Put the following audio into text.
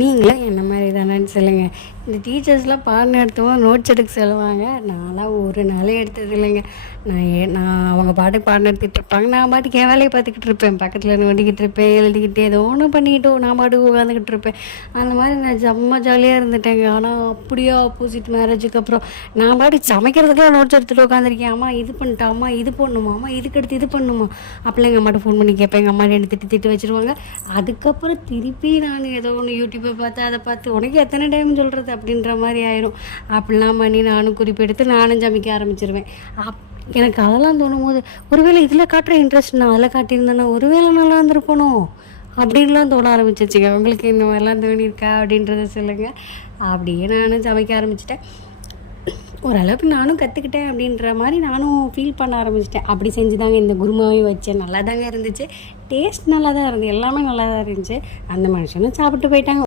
நீங்களும் என்ன மாதிரி தானேன்னு சொல்லுங்கள். இந்த டீச்சர்ஸ்லாம் பாடம் நடத்துவோம் நோட்ஸ் எடுக்க சொல்லுவாங்க. நான்லாம் ஒரு நாளே எடுத்தது இல்லைங்க. நான் அவங்க பாட்டுக்கு பாடம் நடத்திட்டு இருப்பாங்க, நான் பாட்டுக்கு என் வேலையை பார்த்துக்கிட்டு இருப்பேன். பக்கத்தில் நோண்டிக்கிட்டு இருப்பேன், எழுதிக்கிட்டு ஏதோ ஒன்று பண்ணிக்கிட்டு நான் பாட்டுக்கு உட்காந்துக்கிட்டு இருப்பேன். அந்த மாதிரி நான் செம்ம ஜாலியாக இருந்துட்டேங்க. ஆனால் அப்படியே ஆப்போசிட் மேரேஜுக்கு அப்புறம் நான் பாட்டுக்கு சமைக்கிறதுக்குலாம் நோட்ஸ் எடுத்துகிட்டு உட்காந்துருக்கேன். அம்மா இது பண்ணிட்டா, அம்மா இது பண்ணுமா, அம்மா இதுக்கு எடுத்து இது பண்ணுமா அப்படிலாம் எங்கள் அம்மாட்ட ஃபோன் பண்ணி கேட்பேன். எங்கள் அம்மா என்னை திட்டு வச்சுருவாங்க. அதுக்கப்புறம் திருப்பி நான் ஏதோ ஒன்று யூடியூப்பை பார்த்து அதை பார்த்து உனக்கு எத்தனை டைம் சொல்கிறது அப்படின்ற மாதிரி ஆயிரும். அப்படிலாம் பண்ணி நானும் குறிப்பெடுத்து நானும் சமைக்க ஆரம்பிச்சிருவேன். எனக்கு அதெல்லாம் தோணும் போது ஒருவேளை இதில் காட்டுற இன்ட்ரெஸ்ட் நான் அதில் காட்டியிருந்தேன்னா ஒருவேளை நல்லா இருந்திருப்பனோ அப்படின்லாம் தோண ஆரம்பிச்சிச்சுங்க. உங்களுக்கு இந்த மாதிரிலாம் தோணியிருக்கா அப்படின்றத சொல்லுங்கள். அப்படியே நானும் சமைக்க ஆரம்பிச்சிட்டேன். ஓரளவுக்கு நானும் கற்றுக்கிட்டேன் அப்படின்ற மாதிரி நானும் ஃபீல் பண்ண ஆரம்பிச்சிட்டேன். அப்படி செஞ்சு தாங்க இந்த குருமாவையும் வச்சேன். நல்லா தாங்க இருந்துச்சு, டேஸ்ட் நல்லா தான் இருந்தது, எல்லாமே நல்லா தான் இருந்துச்சு. அந்த மனுஷனும் சாப்பிட்டு போயிட்டாங்க.